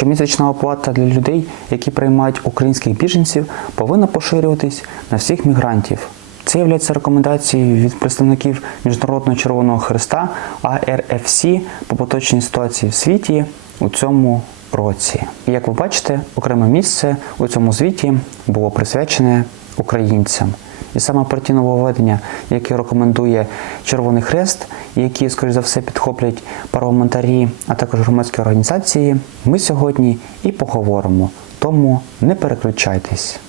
щомісячна оплата для людей, які приймають українських біженців, повинна поширюватись на всіх мігрантів. Це є рекомендацією від представників Міжнародного Червоного Христа АРФС по поточній ситуації в світі у цьому році. І як ви бачите, окреме місце у цьому звіті було присвячене українцям. І саме ті нововведення, які рекомендує Червоний Хрест, які, скоріш за все, підхоплять парламентарі, а також громадські організації, ми сьогодні і поговоримо. Тому не переключайтесь.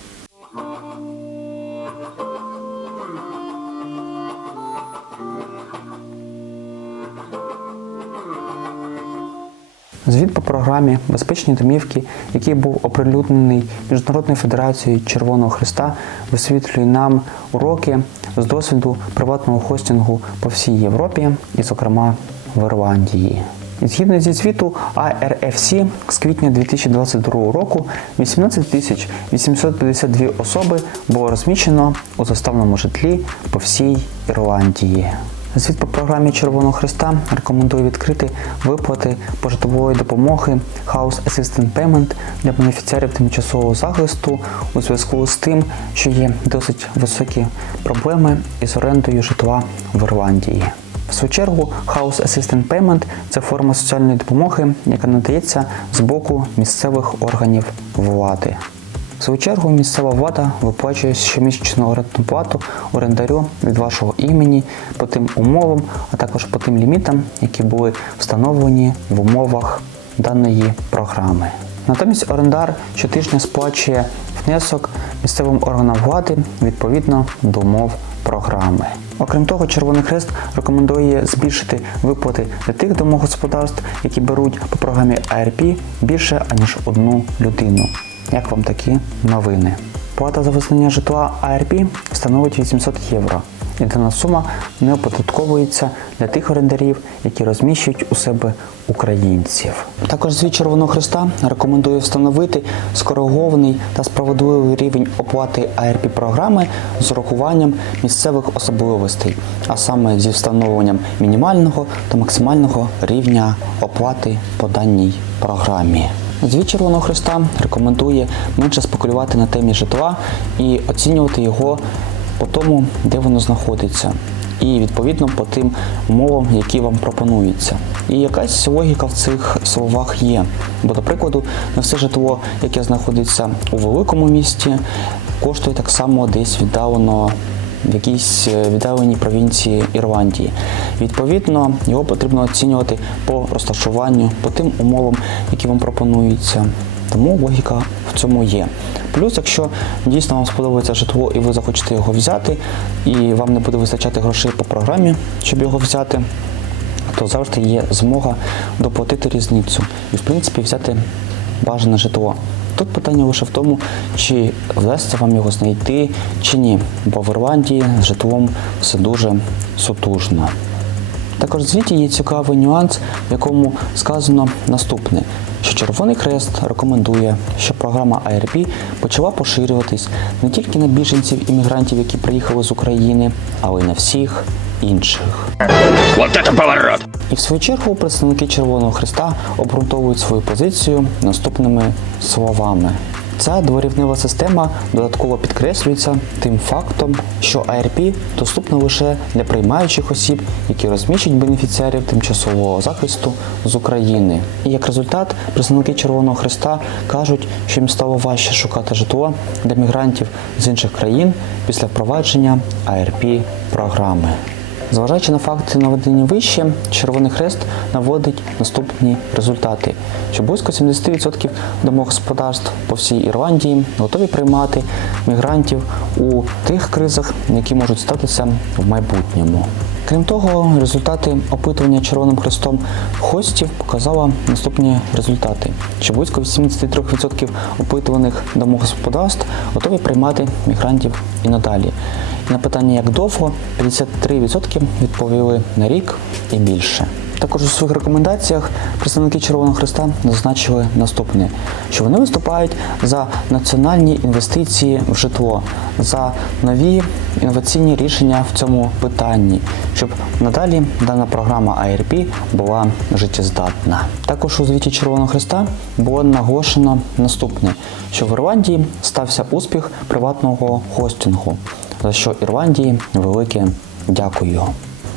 Звіт по програмі Безпечні домівки, який був оприлюднений Міжнародною федерацією Червоного Христа, висвітлює нам уроки з досвіду приватного хостингу по всій Європі і, зокрема, в Ірландії. Згідно зі звіту АРФС з квітня 2022 року 18 тисяч 852 особи було розміщено у заставному житлі по всій Ірландії. Звіт по програмі Червоного Христа рекомендує відкрити виплати пожитлової допомоги House Assistant Payment для бенефіціарів тимчасового захисту у зв'язку з тим, що є досить високі проблеми із орендою житла в Ірландії. В свою чергу, House Assistant Payment – це форма соціальної допомоги, яка надається з боку місцевих органів влади. В свою чергу місцева влада виплачує щомісячну орендну плату орендарю від вашого імені по тим умовам, а також по тим лімітам, які були встановлені в умовах даної програми. Натомість орендар щотижня сплачує внесок місцевим органам влади відповідно до умов програми. Окрім того, Червоний Хрест рекомендує збільшити виплати для тих домогосподарств, які беруть по програмі АРП більше аніж одну людину. Як вам такі новини? Плата за визнання житла АРП становить 800 євро. І дана сума не оподатковується для тих орендарів, які розміщують у себе українців. Також звіт Червоного Христа рекомендує встановити скоригований та справедливий рівень оплати АРП програми з урахуванням місцевих особливостей, а саме зі встановленням мінімального та максимального рівня оплати по даній програмі. Звіт Червоного Христа рекомендує менше спекулювати на темі житла і оцінювати його по тому, де воно знаходиться, і відповідно по тим умовам, які вам пропонуються. І якась логіка в цих словах є. Бо, до прикладу, не все житло, яке знаходиться у великому місті, коштує так само десь віддалено в якійсь е, віддаленій провінції Ірландії. Відповідно, його потрібно оцінювати по розташуванню, по тим умовам, які вам пропонуються. Тому логіка в цьому є. Плюс, якщо дійсно вам сподобається житло і ви захочете його взяти, і вам не буде вистачати грошей по програмі, щоб його взяти, то завжди є змога доплатити різницю і, в принципі, взяти бажане житло. Тут питання лише в тому, чи вдасться вам його знайти чи ні, бо в Ірландії з житлом все дуже сутужно. Також в звіті є цікавий нюанс, в якому сказано наступне, що Червоний Хрест рекомендує, щоб програма АРП почала поширюватись не тільки на біженців іммігрантів, які приїхали з України, але й на всіх інших. Вот это поворот! І в свою чергу представники Червоного Христа обґрунтовують свою позицію наступними словами. Ця дворівнева система додатково підкреслюється тим фактом, що АРП доступна лише для приймаючих осіб, які розміщують бенефіціарів тимчасового захисту з України. І як результат, представники Червоного Христа кажуть, що їм стало важче шукати житло для мігрантів з інших країн після впровадження АРП програми. Зважаючи на факти наведені вище, Червоний Хрест наводить наступні результати, що близько 70% домогосподарств по всій Ірландії готові приймати мігрантів у тих кризах, які можуть статися в майбутньому. Крім того, результати опитування Червоним Хрестом хостів показали наступні результати, що близько 83% опитуваних домогосподарств готові приймати мігрантів і надалі. І на питання, як довго, 53% відповіли на рік і більше. Також у своїх рекомендаціях представники Червоного Христа зазначили наступне: що вони виступають за національні інвестиції в житло, за нові інноваційні рішення в цьому питанні, щоб надалі дана програма ARP була життєздатна. Також у звіті Червоного Христа було наголошено наступне: що в Ірландії стався успіх приватного хостингу, за що Ірландії велике дякую.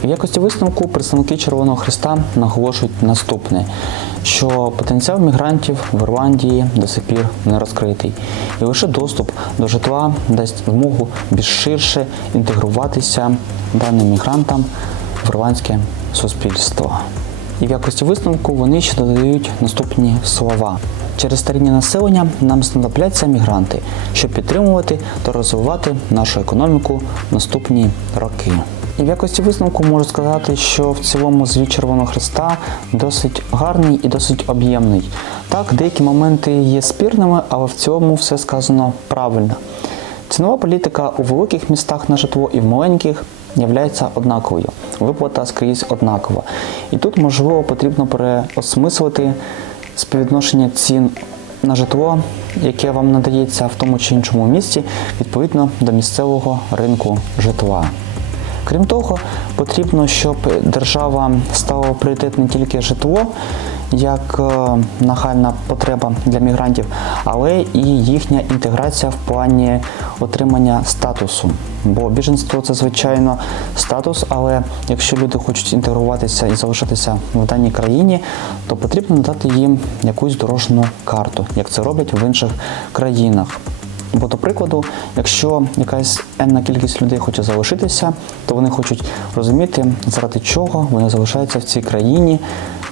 В якості висновку представники Червоного Христа наголошують наступне, що потенціал мігрантів в Ірландії до сих пір не розкритий, і лише доступ до житла дасть змогу більш ширше інтегруватися даним мігрантам в ірландське суспільство. І в якості висновку вони ще додають наступні слова. Через старіння населення нам знадобляться мігранти, щоб підтримувати та розвивати нашу економіку в наступні роки. І в якості висновку можу сказати, що в цілому звіт Червоного Христа досить гарний і досить об'ємний. Так, деякі моменти є спірними, але в цілому все сказано правильно. Цінова політика у великих містах на житло і в маленьких являється однаковою. Виплата скрізь однакова. І тут, можливо, потрібно переосмислити співвідношення цін на житло, яке вам надається в тому чи іншому місці, відповідно до місцевого ринку житла. Крім того, потрібно, щоб держава ставила пріоритет не тільки житло як е, нагальна потреба для мігрантів, але і їхня інтеграція в плані отримання статусу. Бо біженство це звичайно статус, але якщо люди хочуть інтегруватися і залишитися в даній країні, то потрібно надати їм якусь дорожну карту, як це роблять в інших країнах. Бо, до прикладу, якщо якась енна кількість людей хоче залишитися, то вони хочуть розуміти, заради чого вони залишаються в цій країні,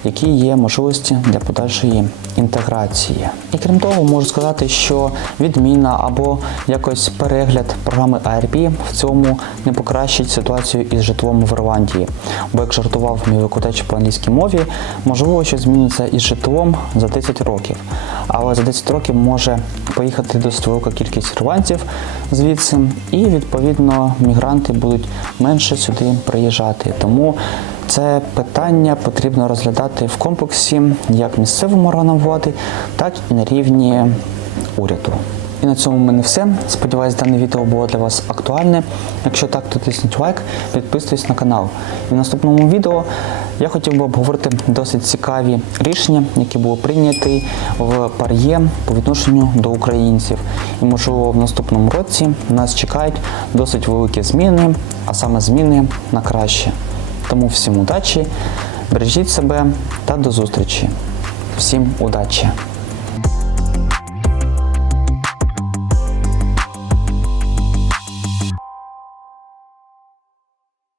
які є можливості для подальшої інтеграції. І крім того, можу сказати, що відміна або якось перегляд програми ARP в цьому не покращить ситуацію із житлом в Ірландії. Бо як жартував мій викладач по англійській мові, можливо, що зміниться із житлом за 10 років. Але за 10 років може поїхати досить велика кількість ірландців звідси, і відповідно мігранти будуть менше сюди приїжджати. Тому це питання потрібно розглядати в комплексі як місцевим органам влади, так і на рівні уряду. І на цьому в мене все. Сподіваюсь, дане відео було для вас актуальне. Якщо так, то тисніть лайк, підписуйтесь на канал. І в наступному відео я хотів би обговорити досить цікаві рішення, які були прийняті в пар'є по відношенню до українців. І можливо в наступному році нас чекають досить великі зміни, а саме зміни на краще. Тому всім удачі, бережіть себе та до зустрічі. Всім удачі!